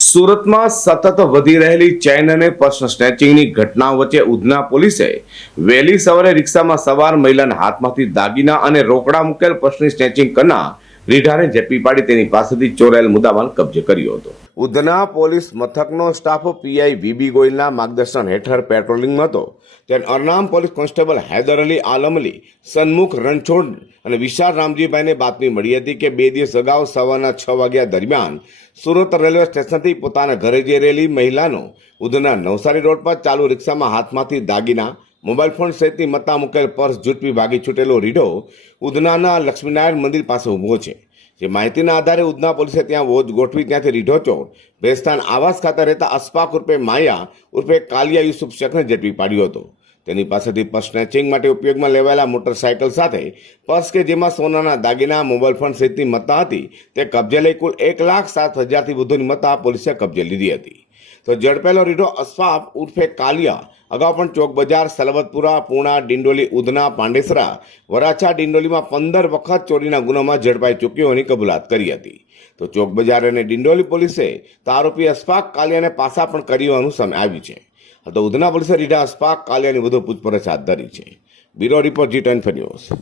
સુરતમાં સતત વધી રહેલી ચેન અને પર્સ સ્નેચિંગની ઘટના વચ્ચે ઉધના પોલીસે વહેલી સવારે રિક્ષામાં સવાર મહિલાના હાથમાંથી દાગીના અને રોકડા મુકેલ પર્સની સ્નેચિંગ કરનાર રીઢાને ઝડપી પાડી તેની પાસેથી ચોરાયેલ મુદ્દામાલ કબજે કર્યો હતો. ઉધના પોલીસ મથકનો સ્ટાફ પીઆઈ વીબી ગોયલના માર્ગદર્શન હેઠળ પેટ્રોલિંગમાં હતો. ત્યારે અરનામ પોલીસ કોન્સ્ટેબલ હૈદર અલી આલમ અલી સન્મુખ રણછોડ અને વિશાળ રામજીભાઈને બાતમી મળી હતી કે બે દિવસ અગાઉ સવારના છ વાગ્યા દરમિયાન સુરત રેલવે સ્ટેશનથી પોતાના ઘરે જઈ રહેલી મહિલાનો ઉધના નવસારી રોડ પર ચાલુ રિક્ષામાં હાથમાંથી દાગીના મોબાઈલ ફોન સહિતની મત્તા મુકેલ પર્સ ઝૂંટવી ભાગી છૂટેલો રીઢો ઉધનાના લક્ષ્મીનારાયણ મંદિર પાસે ઊભો છે. જે માહિતીના આધારે ઉધના પોલીસે ત્યાં વોચ ગોઠવી ત્યાંથી રીઢો ચોર ભેસ્તાન આવાસ ખાતે રહેતા અસ્પાક ઉર્ફે માયા ઉર્ફે કાલિયા યુસુફ શેખને ઝડપી પાડ્યો હતો. તેની પાસેથી પર્સ સ્નેચિંગ માટે ઉપયોગમાં લેવાયેલા મોટરસાયકલ સાથે પર્સ કે જેમાં સોનાના દાગીના મોબાઈલ ફોન સહિતની મત્તા હતી, તે કબજે લઈ કુલ એક લાખ સાત હજારથી વધુની મત્તા પોલીસે કબજે લીધી હતી. તો ઝડપેલો રીઢો અસ્ફાફ ઉર્ફે કાલિયા, અગાઉ પણ ચોક બજાર, સલવતપુરા, પૂણા, ડિંડોલી, ઉધના, પાંડેસરા, વરાછા, ડિંડોલીમાં પંદર વખત ચોરીના ગુનામાં ઝડપાઈ ચૂક્યો હોવાની કબૂલાત કરી હતી. તો ચોક બજાર અને ડિંડોલી પોલીસે તો આરોપી અસ્ફાક કાલિયાને પાસા પણ કરી હોવાનું સામે આવ્યું છે. તો ઉધના પોલીસે રીઢા અસ્ફાક કાલિયાની વધુ પૂછપરછ હાથ ધરી છે. Bureau report G ten news.